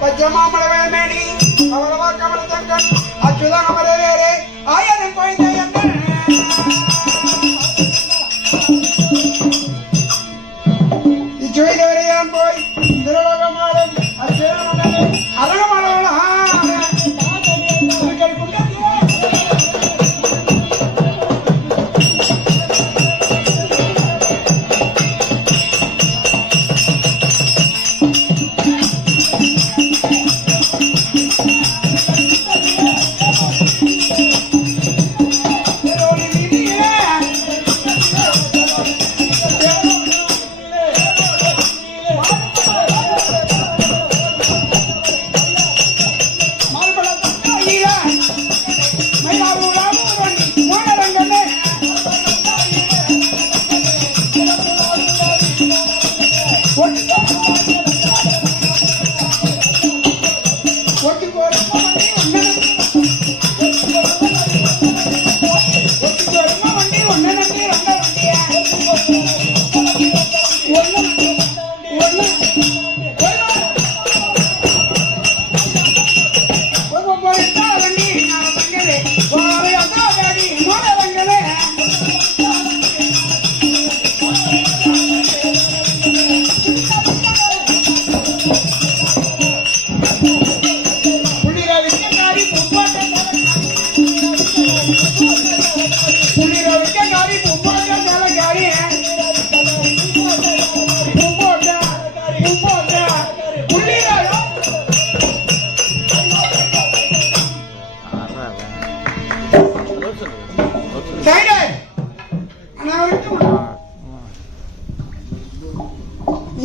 பச்சமாமலவேமேனி அவரவா கமல தங்கன் அச்சுதா அமரவேரே ஆயனின் குழந்தை என்ன இச்சுவையிலவரையான் போய் திருலோகமாடும் அரங்கமாளவளா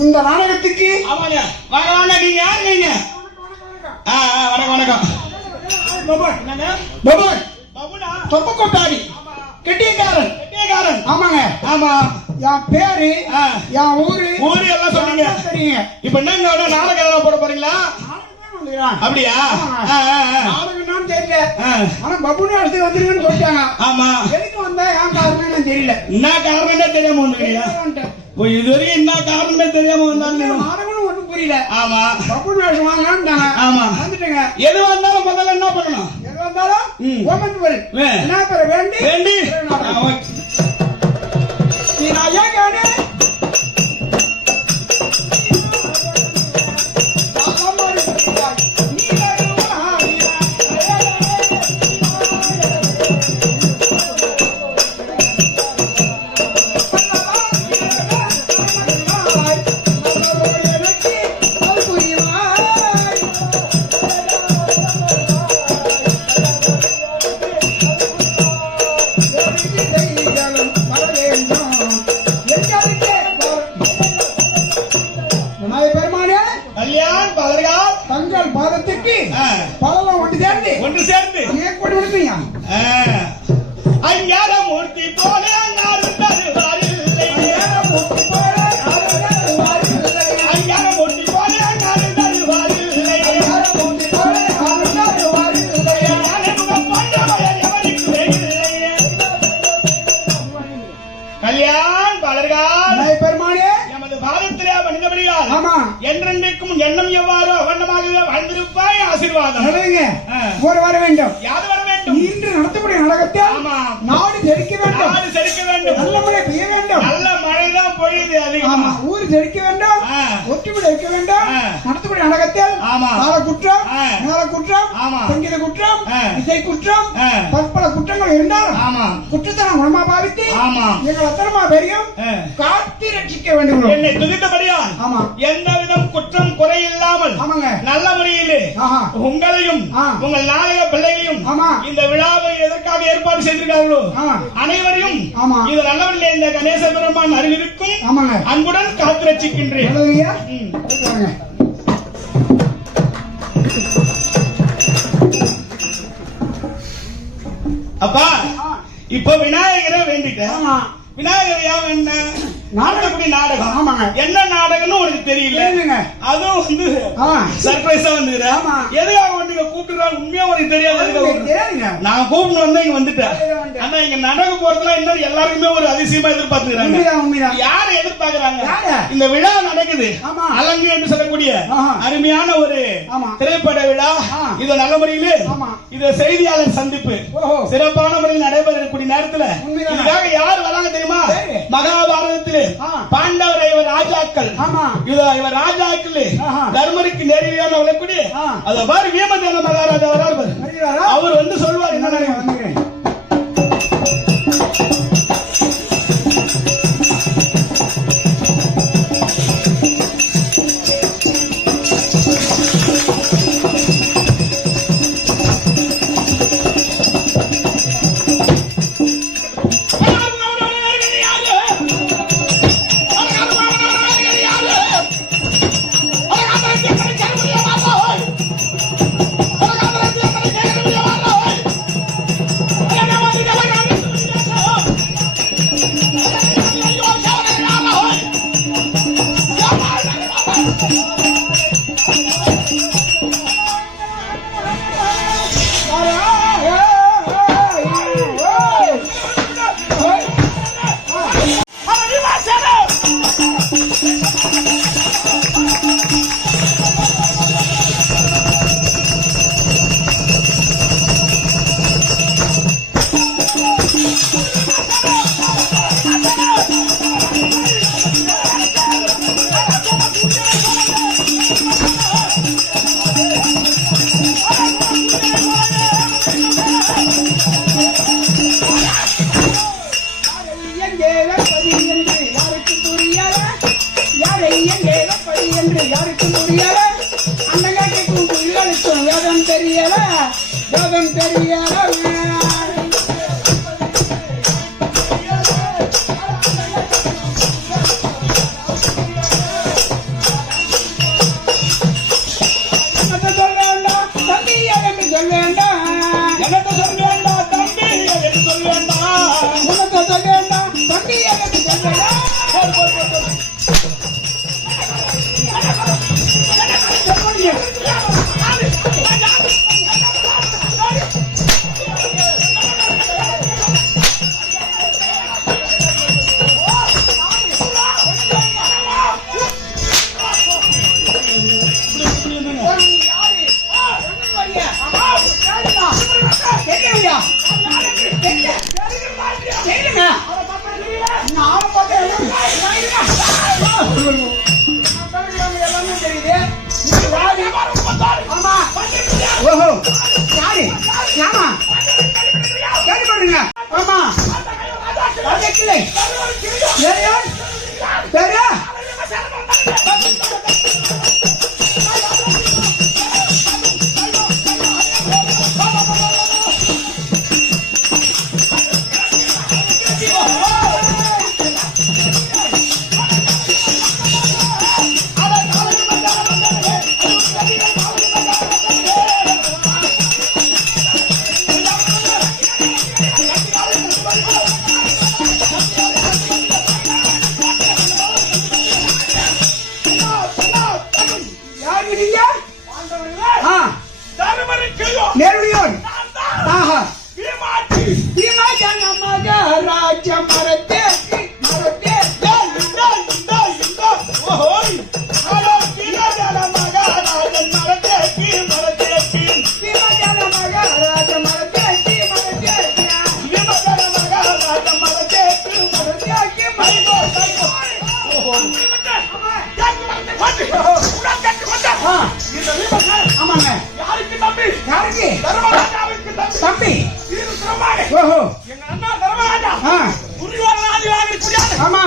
இந்த நாடகத்துக்கு நீங்க யார் நீங்க? வணக்கம் தொப்பக்கொட்டாரி கெட்டியக்காரன். ஆமாங்க. ஆமா, என் பேரு என் ஊரு எல்லாம் சொன்னீங்க. சரிங்க. இப்ப என்ன நாடகம் போட போறீங்களா? அப்படியா? நாடகம் தெரியல, ஆனா பப்புனு அடுத்து வந்துருக்குன்னு சொல்லிட்டாங்க. ஆமா, எதுக்கு வந்தா ஏன் காரணம் தெரியல. என்ன காரணம் தெரியாம வந்துருக்கீங்க? இது வரைக்கும் என்ன காரணமே தெரியாம வந்தாலும் நாடகம் ஒண்ணும் புரியல. ஆமா, பப்புனு அடுத்து வாங்கலாம்ட்டாங்க. ஆமா, வந்துட்டேங்க. எது வந்தாலும் முதல்ல என்ன பண்ணணும்? எது வந்தாலும் ஓமந்து வரு என்ன பேர வேண்டி வேண்டி நீ நான் ஏன் காணே தங்கள் பாதத்துக்கு பலலாம் ஒன்று சேர்ந்து ஏற்பட்டு விடுப்பீங்க. ஐயாரமூர்த்தி போல என்றென்றைக்கும் எண்ணம் எவ்வாறு அவண்ணமாக வாழ்ந்திருப்பாய். ஆசீர்வாதம் வர வேண்டும். யாரு வர வேண்டும்? இன்று நடத்தக்கூடிய நாடகத்தில் நாடு செழிக்க வேண்டும். நாடு செழிக்க வேண்டும். நல்ல மழை பெய்ய வேண்டும். நல்ல மழை தான் பொழியுது. அதிகமா ஊர் செழிக்க வேண்டும். ஒற்றுமை இருக்க வேண்டும். நடத்தக்கூடிய நாடகத்தில் கால குற்றம், மேல குற்றம், சங்கீத குற்றம், இசை குற்றம், பற்பல குற்றங்கள் இருந்தால் குற்றத்தனம் குணமா பாவித்து எங்கள் அத்தனமா பெரியும் காத்து ரட்சிக்க வேண்டும். என்னை துதித்தபடியா எந்த விதம் குற்றம் குறை இல்லாமல் நல்ல முறையிலே உங்களையும் உங்கள் நாயக பிள்ளைகளையும் இந்த விழாவை எதற்காக ஏற்பாடு செய்திருக்கார்களோ அனைவரையும் இது நல்லவர்களே இந்த கணேச பெருமான் அருகிருக்கும் அன்புடன் காத்து ரட்சிக்கின்றேன். அப்பா இப்ப விநாயகரை வேண்டிட்டேன். விநாயகர் யாவும் என்ன நாடகப்படி நாடகம். ஆமாங்க. என்ன நாடகம்னு உனக்கு தெரியல. அதுவும் வந்து சர்ப்ரைஸா வந்துக்கிறேன். எதுக்காக வந்து இங்க கூப்பிட்டுறாங்க உண்மையா உனக்கு தெரியாது. நான் கூப்பிட்டு வந்தா இங்க வந்துட்டேன். ஆனா இங்க நடக்க போறதுலாம் இன்னும் எல்லாருக்குமே ஒரு அதிசயமா எதிர்பார்த்துக்கிறாங்க. யாரை எதிர்பார்க்கறாங்க? இந்த விழா நடக்குது அலங்கு என்று சொல்லக்கூடிய அருமையான ஒரு திரைப்பட விழா. இது நல்ல முறையிலே இது செய்தியாளர் சந்திப்பு சிறப்பான முறையில் நடைபெறக்கூடிய நேரத்துல இதுக்காக யார் வராங்க தெரியுமா? மகாபாரதத்திலே பாண்டவர் இவர் ராஜாக்கள். இவர் ராஜாக்கள் தர்மருக்கு நேரடியான விளக்கூடிய அது பாரு வீமசேன மகாராஜா வரார். அவர் வந்து சொல்வார் என்ன யாருக்கும் புரியல அண்ணங்க கேட்கும் புரியலுக்கும் வேதம் தெரியல வேதம் தெரியல தம்பி எங்க அண்ணா தர்மராஜா ஆமா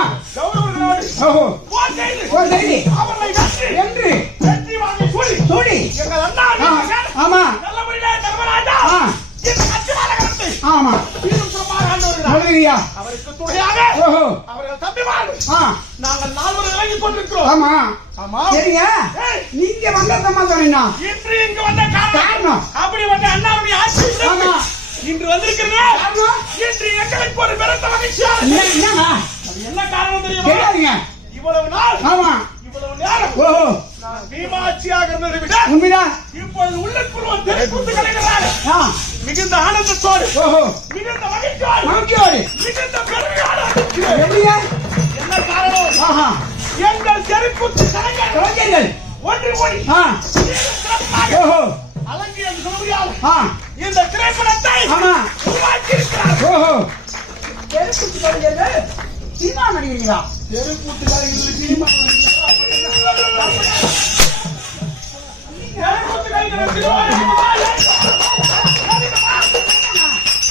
என்று வெற்றி வாங்கி சொல்லி எங்கள் அண்ணா ஆமா தர்மராஜா ஆமா அவருக்கு துணையாக அவர்கள் தம்பிமார்கள் நாங்கள் நால்வர் விலகி கொண்டிருக்கிறோம். ஆமா ஆமா சரிங்க. நீங்க வந்த சமாதானம் என்ன? இன்று இங்க வந்த காரணம் அப்படி வந்த அண்ணாவுடைய ஆட்சி இன்று வந்திருக்கிறேன். இன்று எங்களுக்கு ஒரு பெருத்த மகிழ்ச்சியா காரணம் தெரியுமா? தெரியாதுங்க. இவ்வளவு நாள், ஆமா, இவ்வளவு நேரம் ஓஹோ, நான் பீமாட்சியாக இருந்ததை விட உண்மைதான். இப்பொழுது உள்ளுக்குள் ஒரு தெருக்கூத்து கலைஞராக ஆ, மிகுந்த ஆனந்தத்தோடு, ஓஹோ, மிகுந்த மகிழ்ச்சியோடு, மகிழ்ச்சியோடு. மிகுந்த பெருமையோடு இருக்கிறேன். எப்படிங்க? என்ன காரணம்? ஆஹா, எங்கள் தெருக்கூத்து கலைஞர் கலைஞர்கள். ஒன்று கூடி ஆ, சிறப்பாக ஓஹோ, அலங்கிய சோழியால் ஆ, இந்த திரைப்படத்தை ஆமா, உருவாக்கி இருக்கிறார். ஓஹோ. தெருக்கூத்து கலைஞர்கள் சினிமா நடிகர்களா? தெருக்கூத்து கலைஞர்கள் சினிமா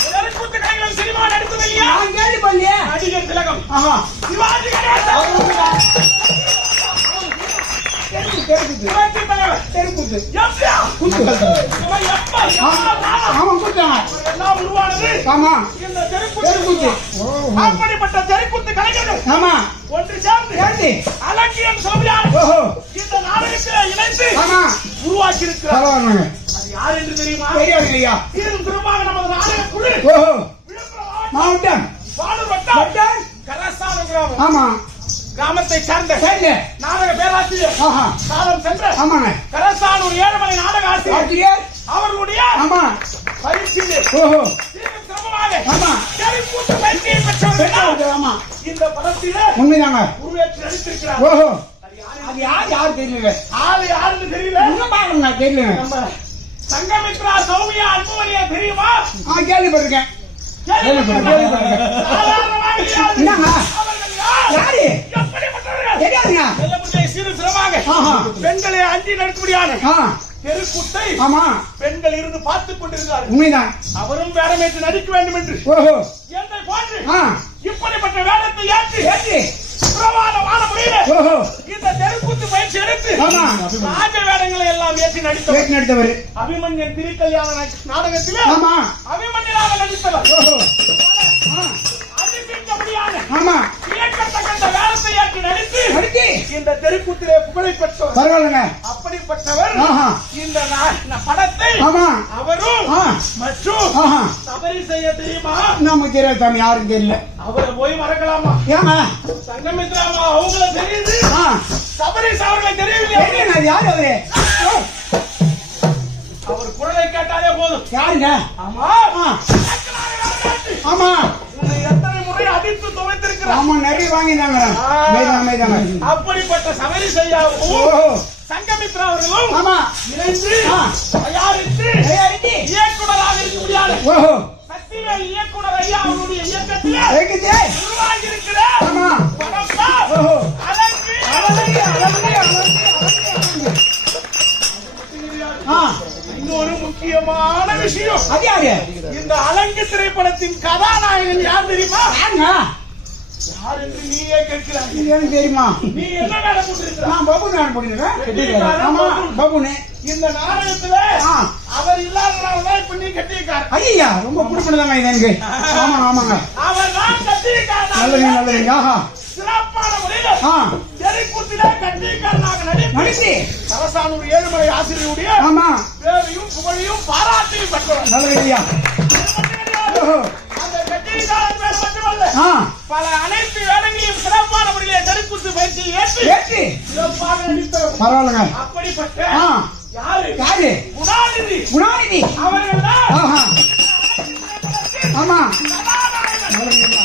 தெருக்கூத்து கலைஞர்கள் சினிமா நடித்தது இல்லையா? நான் கேள்விப்படலையே. நடிகர் திலகம் ஆஹா, சிவாஜி கணேசன் தெருக்கூத்து, புரட்சி தலைவர் தெருக்கூத்து. எம்ஜிஆர் கூத்துகள். இவன் எப்ப ஆமா, கூத்தாங்க. எல்லாம் உருவானது ஆமா, இந்த தெருக்கூத்து. தெருக்கூத்து. ஓஹோ, அப்படிப்பட்ட தெருக்கூத்து கலைஞர்கள் ஆமா, ஒன்று சேர்ந்து சேர்ந்து. அலங்கியம் சோபியார் ஓஹோ, இந்த நாடகத்தை இணைந்து ஆமா, உருவாக்கி இருக்கிறார். பரவாயில்லைங்க. அது யார் என்று தெரியுமா? தெரியாதுங்க ஐயா. தீரும் திருமாக நமது நாடக குழு ஓஹோ, விழுப்புரம் மாவட்டம். வானூர் வட்டம் வட்டம். கரசான கிராமம் ஆமா, கிராமத்தை சார்ந்த சேர்ந்து. நாடக பேராசிரியர் ஆஹா, காலம் சென்ற ஆமாங்க. கரசானூர் ஏழுமலை நாடக ஆசிரியர் ஆசிரியர். அவர்களுடைய ஆமா, பயிற்சியிலே ஓஹோ, தீரும் சிரமமாக ஆமா, தெருக்கூத்து பயிற்சியை பெற்றவர்கள் ஆமா, இந்த படத்திலே உண்மைதாங்க. உருவேற்றி நடித்திருக்கிறார். ஓஹோ, அது யாரு? அது யாரு தெரியல. ஆளு யாருன்னு தெரியல. இன்னும் பாருங்க, தெரியல. நம்ம சங்கமித்ரா சௌமியா அன்புமணியா தெரியுமா? கேள்விப்பட்டிருக்கேன். கேள்விப்பட்டிருக்கேன். சாதாரணமாக கிடையாது. என்னங்க? அவர்கள் யார்? யாரு? எப்படிப்பட்டவர்கள்? தெரியாதுங்க. வெள்ளமுடியை சிறு சிரமாக ஆஹா, பெண்களை அஞ்சி நடக்கும்படியான ஆ, தெருக்கூத்தை ஆமா, பெண்கள் இருந்து பார்த்துக் கொண்டிருக்கிறார்கள். உண்மைதான். அவரும் வேடமேற்று நடிக்க வேண்டும் என்று ஓஹோ, என்னை போன்று ஆ, இப்படிப்பட்ட வேடத்தை ஏற்றி ஏற்றி. பிரமாதமான முறையில ஓஹோ, இந்த தெருக்கூத்து பயிற்சி எடுத்து ஆமா, ராஜ வேடங்களை எல்லாம் ஏற்றி நடித்தவர். பேட்டி நடித்தவர். அபிமன்யன் திருக்கல்யாண நாடகத்திலே ஆமா, அபிமன்யனாக நடித்தவர். ஓஹோ, ஆ, அதிசயிக்கும்படியான ஆமா, வியக்கத்தக்க வேடத்தை ஏற்றி நடித்து நடித்து. இந்த தெருக்கூத்திலே புகழை பெற்றவர். பரவாயில்லைங்க. அப்படிப்பட்டவர் ஆஹா, இந்த படத்தை ஆமா, அவரும் ஆ, மற்றும் ஆஹா, தவறி செய்ய தெரியுமா? நமக்கு தெரியாது சாமி, யாரும் தெரியல. அவரை போய் மறக்கலாமா? ஏங்க? சங்கமித்ராமா அவங்கள தெரியுது, ஆ, சபரிஸ் அவர்களை தெரியவில்லை. தெரியுங்க, அது யாரு அவரு? அவர் குரலை கேட்டாலே போதும். யாருங்க? ஆமா, ஆ, ஆமா, உன்னை எத்தனை முறை அடித்து துவைத்திருக்கிறார். ஆமா, நிறைய வாங்கினாங்க. மேய்தாங்க. அப்படிப்பட்ட சபரிஸ் ஐயாவும் ஓஹோ, சங்கமித்ரா அவர்களும் ஆமா, இணைந்து ஆ, தயாரித்து தயாரித்து. இயக்குனராக இருக்க முடியாது. ஓஹோ, சக்திவேல் இயக்குனர் ஐயா அவருடைய இயக்கத்திலே இருக்குது. உருவாகி இருக்கிற ஆமா, படம் தான் ஓஹோ, அலங்கு. ஆ, இன்னொரு முக்கியமான விஷயம், அது யாரு? இந்த அலங்கு திரைப்படத்தின் கதாநாயகன் யார் தெரியுமா? யாருங்க? யார் என்று நீயே கேட்கிறாய். இது எனக்கு தெரியுமா? நீ என்ன வேலை போட்டிருக்கிறாய்? நான் பபுன் நான் போட்டுருக்கேன். ஆமா, பபுனு. இந்த நாடகத்துல ஆ, அவர் இல்லாதனாலதான் இப்ப நீ கட்டியிருக்கார். ஐயா, ரொம்ப குடுப்பணதாங்க இது எனக்கு. ஆமா, ஆமாங்க. அவர் தான் நல்லதுங்க, கட்டியிருக்கார். நல்லதுங்க. ஆஹா, சிறப்பான முறையில் ஆ, தெருக்கூத்திலே கட்டியிருக்காரனாக நடித்து நடிச்சு. கரசானூர் ஏழுமலை ஆசிரியருடைய ஆமா, பேரையும் புகழையும் பாராட்டியும் பெற்றவர். நல்லது ஐயா. ஓஹோ, அந்த கட்டியிருக்காரன் பேர் மட்டுமல்ல, ஆ, பல அனைத்து வேடங்களையும் சிறப்பான முறையிலே தெருக்கூத்து பயிற்சியை ஏற்று ஏற்றி. சிறப்பாக நடித்தவர். பரவாயில்லைங்க. அப்படிப்பட்ட ஆ, யாரு? யாரு? குணாநிதி குணாநிதி. அவர்கள் தான் ஆஹா, ஆமா, கதாநாயகன். நல்லது ஐயா.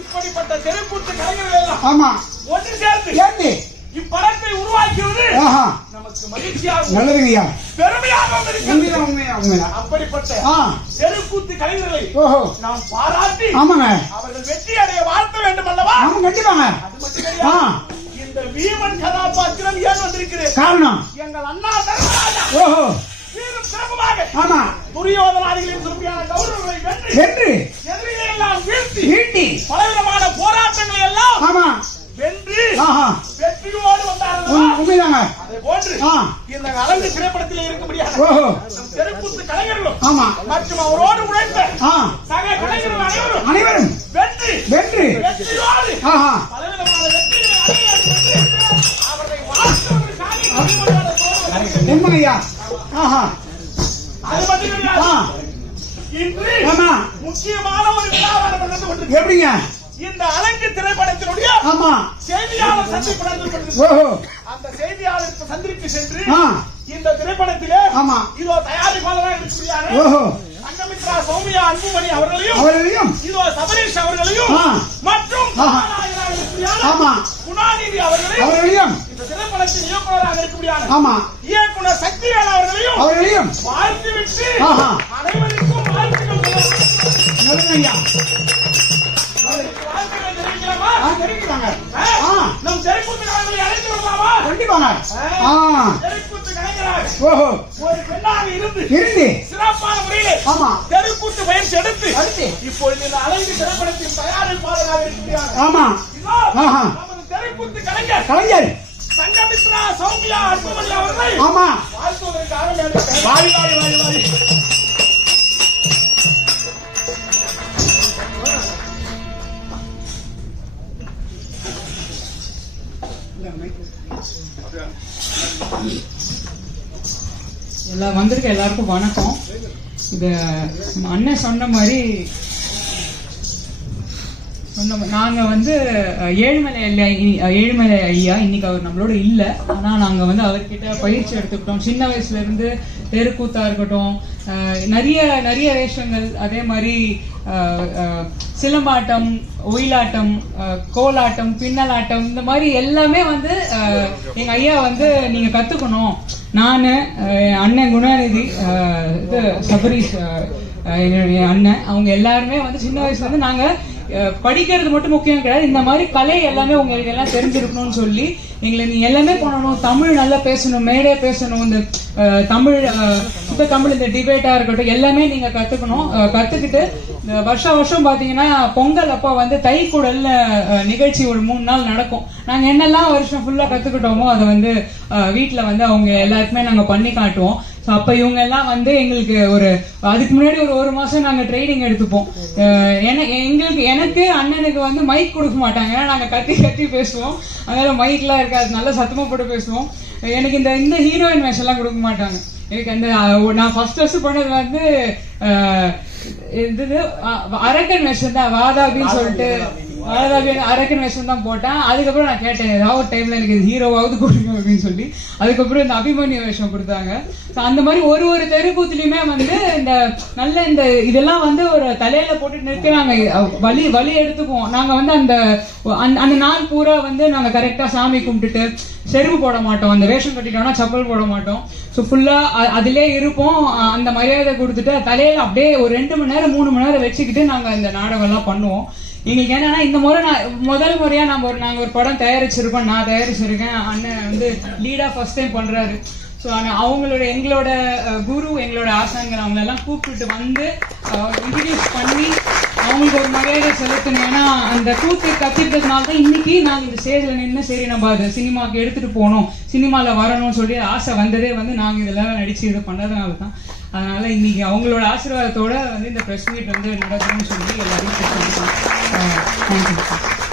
இப்படிப்பட்ட தெருக்கூத்து கலைஞர்கள் எல்லாம் ஆமா, ஒன்று சேர்ந்து ஏற்றி. இப்படத்தை உருவாக்கியது ஆஹா, நமக்கு மகிழ்ச்சியாகவும் நல்லதுங்க ஐயா. பெருமையாகவும் இருக்கிறது. உண்மைதான், உண்மைதான், உண்மைதான். அப்படிப்பட்ட ஆ, தெருக்கூத்து கலைஞர்களை ஓஹோ, நாம் பாராட்டி ஆமாங்க. அவர்கள் வெற்றி அடைய வாழ்த்த வேண்டும் அல்லவா? ஆமா, கண்டிப்பாங்க. அது மட்டும் ஆ, கிடையாது. இந்த வீமன் கதாபாத்திரம் ஏன் வந்திருக்கிறேன்? காரணம். எங்கள் அண்ணா தர்மராஜா ஓஹோ, வீரம் சிறப்புமாக ஆமா, துரியோதனாதிகளின் சுருமையான கௌரவங்களை வென்று வென்று. எதிரிகளை எல்லாம் வீழ்த்தி வீட்டி. பலவிதமான போராட்டங்களை எல்லாம் ஆமா, வென்று ஆஹா, வெற்றியோடு வந்தார்கள். உண்மைதாங்க. அதே போன்று ஆ, இந்த அலங்கு திரைப்படத்தில் இருக்க முடியாது. ஓஹோ, தெருக்கூத்து கலைஞர்களும் ஆமா, மற்றும் அவரோடு உழைத்த ஆ, சக கலைஞர்கள் அனைவரும் அனைவரும் வென்று வென்று. வெற்றியோடு ஆஹா, பலவிதமான வெற்றிகளை அடைய அவர்களை வாழ்த்துவதற்காக அபிமன்யுவோட தோழர்கள். உண்மை ஐயா. ஆஹா, அது மட்டும் கிடையாது. ஆ, இன்று ஆமா, முக்கியமான ஒரு விழாவானது நடந்து கொண்டிருக்கிறது. எப்படிங்க? இந்த அலங்கு திரைப்படத்தினுடைய ஆமா செய்தியாளர் சந்திப்பு நடத்தப்படுகிறது. ஓஹோ அந்த செய்தியாளர் சந்திப்பு சென்று ஆ இந்த திரைப்படத்திலே ஆமா இதோ தயாரிப்பாளராக இருக்கக்கூடிய ஓஹோ சங்கமித்ரா சௌமியா அன்புமணி அவர்களையும் இதோ சபரீஷ் அவர்களையும் மற்றும் கதாநாயகனாக இருக்கக்கூடிய ஆமா குணாநிதி அவர்களையும் இந்த திரைப்படத்தின் இயக்குநராக இருக்கக்கூடிய ஆமா இயக்குனர் சக்திவேல் அவர்களையும் வாழ்த்துவிட்டு அனைவருக்கும் வாழ்த்துக்கள் நல்லையா வாழ்த்துக்கள் தெரிவிக்கலாமா? தெரிவிக்கிறாங்க நம் தெருக்கூத்து கலைஞரை அழைத்து வரலாமா? கண்டிப்பாங்க தெருக்கூத்து கலைஞராக ஓஹோ ஒரு பெண்ணாக இருந்து சிறப்பான முறையில் ஆமா தெருக்கூத்து பயிற்சி எடுத்து இப்பொழுது இந்த அழகு திரைப்படத்தின் தயாரிப்பாளராக இருக்கிறார். ஆமா நமது தெருக்கூத்து கலைஞர் சங்கமித்ரா சௌமியா அன்புமணி அவர்களை ஆமா வாழ்த்துவதற்காக வாரி வாரி வாரி வாரி எல்லாருக்கும் வணக்கம். இது அண்ணன் சொன்ன மாதிரி நாங்க வந்து ஏழுமலை ஐயா இன்னைக்கு அவர் நம்மளோட இல்ல. ஆனா நாங்க வந்து அவர்கிட்ட பயிற்சி எடுத்துக்கிட்டோம். சின்ன வயசுல இருந்து தெருக்கூத்தா இருக்கட்டும், நிறைய வேஷங்கள், அதே மாதிரி சிலம்பாட்டம், ஒயிலாட்டம், கோலாட்டம், பின்னலாட்டம், இந்த மாதிரி எல்லாமே வந்து எங்க ஐயா வந்து நீங்க கத்துக்கணும். நானு அண்ணன் குணாநிதி, இது சபரீஷ் என்னுடைய அண்ணன், அவங்க எல்லாருமே வந்து சின்ன வயசுல இருந்து நாங்க படிக்கிறது மட்டும் முக்கியம் கிடையாது, இந்த மாதிரி கலை எல்லாமே உங்களுக்கு எல்லாம் தெரிஞ்சிருக்கணும்னு சொல்லி எங்களை நீ எல்லாமே பண்ணணும், தமிழ் நல்லா பேசணும், மேடே பேசணும், இந்த தமிழ் சுத்த தமிழ், இந்த டிபேட்டா இருக்கட்டும் எல்லாமே நீங்க கத்துக்கணும். கத்துக்கிட்டு வருஷம் பாத்தீங்கன்னா பொங்கல் அப்ப வந்து தைக்குடல்ல நிகழ்ச்சி ஒரு 3 நாள் நடக்கும். நாங்க என்னெல்லாம் வருஷம் ஃபுல்லா கத்துக்கிட்டோமோ அதை வந்து வீட்டுல வந்து அவங்க எல்லாருக்குமே நாங்க பண்ணி காட்டுவோம். அப்ப இவங்க எல்லாம் வந்து எங்களுக்கு அதுக்கு முன்னாடி ஒரு மாசம் நாங்க ட்ரைனிங் எடுத்துப்போம். எனக்கு அண்ணனுக்கு வந்து மைக் கொடுக்க மாட்டாங்க, ஏன்னா நாங்க கத்தி பேசுவோம், அதனால மைக்லாம் இருக்காது, நல்லா சத்தமா போட்டு பேசுவோம். எனக்கு இந்த ஹீரோயின் வேஷம் எல்லாம் கொடுக்க மாட்டாங்க. எனக்கு அந்த நான் ஃபர்ஸ்ட் பண்ணது வந்து அரக்கன் வேஷம் தான், வாதாபின்னு சொல்லிட்டு அரக்கன் வேஷம் தான் போட்டேன். அதுக்கப்புறம் நான் கேட்டேன் ஏதாவது ஒரு டைம்ல எனக்கு ஹீரோவாவது கொடுங்க அப்படின்னு சொல்லி, அதுக்கப்புறம் இந்த அபிமன்யு வேஷம் கொடுத்தாங்க. அந்த மாதிரி ஒரு தெருக்கூத்துலயுமே வந்து இந்த இதெல்லாம் வந்து ஒரு தலையில போட்டு நிறுத்துறாங்க, வலி எடுத்துக்குவோம். நாங்க வந்து அந்த நாள் பூரா வந்து நாங்க கரெக்டா சாமி கும்பிட்டுட்டு செருப்பு போட மாட்டோம், அந்த வேஷம் கட்டிட்டோம்னா செப்பல் போட மாட்டோம். ஸோ ஃபுல்லா அதிலே இருப்போம். அந்த மரியாதை கொடுத்துட்டு தலையில அப்படியே ஒரு 2 மணி நேரம் 3 மணி நேரம் வச்சுக்கிட்டு நாங்க இந்த நாடகம் எல்லாம் பண்ணுவோம். எங்களுக்கு என்னன்னா இந்த முறை முதல் முறையா நாங்க ஒரு படம் தயாரிச்சிருக்கோம், நான் தயாரிச்சிருக்கேன், அண்ணன் வந்து லீடா ஃபர்ஸ்ட் டைம் பண்றாரு. ஸோ எங்களோட குரு, எங்களோட ஆசான்கள் அவங்க எல்லாம் கூப்பிட்டு வந்து இன்ட்ரடியூஸ் பண்ணி அவங்களுக்கு ஒரு மரியாதை செலுத்தணும். ஏன்னா அந்த கூத்து கத்துக்கிறதுனால தான் இன்னைக்கு நாங்க இந்த ஸ்டேஜ்ல நின்று சரி நம்ம அதை சினிமாவுக்கு எடுத்துட்டு போகணும், சினிமால வரணும்னு சொல்லி ஆசை வந்ததே வந்து நாங்க இதெல்லாம் நடிச்சு இது பண்ணதுனால தான். அதனால இன்னைக்கு அவங்களோட ஆசீர்வாதத்தோட வந்து இந்த பிரஸ் மீட் வந்து நடக்கணும்னு சொல்லி எல்லாரையும் தேங்க்யூ.